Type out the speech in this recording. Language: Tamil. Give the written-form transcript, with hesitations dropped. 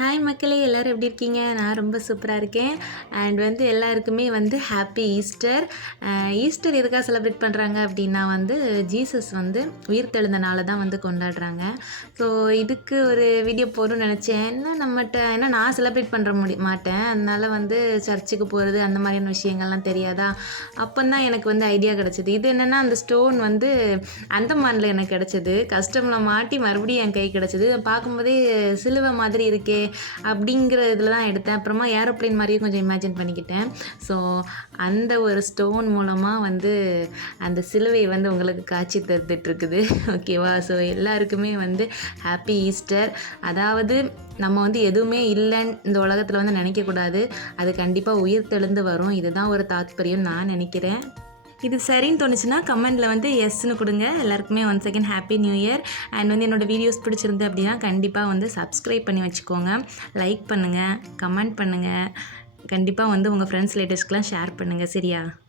ஹாய் மக்களே, எல்லோரும் எப்படி இருக்கீங்க? நான் ரொம்ப சூப்பராக இருக்கேன். அண்ட் எல்லாருக்குமே ஹாப்பி ஈஸ்டர். ஈஸ்டர் எதுக்காக செலிப்ரேட் பண்ணுறாங்க அப்படின்னா ஜீசஸ் உயிர்த்தெழுந்த நாளை தான் கொண்டாடுறாங்க. ஸோ இதுக்கு ஒரு வீடியோ போடணும்னு நினச்சேன். ஏன்னா நான் செலிப்ரேட் பண்ணுற மாட்டேன். அதனால் சர்ச்சுக்கு போகிறது அந்த மாதிரியான விஷயங்கள்லாம் தெரியாதா. அப்போ தான் எனக்கு ஐடியா கிடச்சிது. இது என்னென்னா அந்த ஸ்டோன் அந்தமானில் எனக்கு கிடச்சிது. கஸ்டமில் மாட்டி மறுபடியும் என் கை கிடச்சிது. பார்க்கும்போதே சிலுவை மாதிரி இருக்கே அப்படிங்கிற இதில் தான் எடுத்தேன். அப்புறமா ஏரோப்ளேன் மாதிரியும் கொஞ்சம் இமேஜின் பண்ணிக்கிட்டேன். ஸோ அந்த ஒரு ஸ்டோன் மூலமாக அந்த சிலுவை உங்களுக்கு காட்சி தந்துட்டுருக்குது. ஓகேவா? ஸோ எல்லாருக்குமே ஹாப்பி ஈஸ்டர். அதாவது நம்ம எதுவுமே இல்லைன்னு இந்த உலகத்தில் நினைக்கக்கூடாது. அது கண்டிப்பாக உயிர் தெழுந்து வரும். இதுதான் ஒரு தாத்பரியம் நான் நினைக்கிறேன். இது சரின்னு தோணுச்சுன்னா கமெண்டில் எஸ்ன்னு கொடுங்க. எல்லாருக்குமே once again happy new year. And என்னோடய வீடியோஸ் பிடிச்சிருந்து அப்படின்னா கண்டிப்பாக சப்ஸ்கிரைப் பண்ணி வச்சுக்கோங்க. லைக் பண்ணுங்கள், கமெண்ட் பண்ணுங்கள். கண்டிப்பாக உங்கள் ஃப்ரெண்ட்ஸ் ரிலேட்டிவ்ஸ்க்கெலாம் ஷேர் பண்ணுங்கள். சரியா?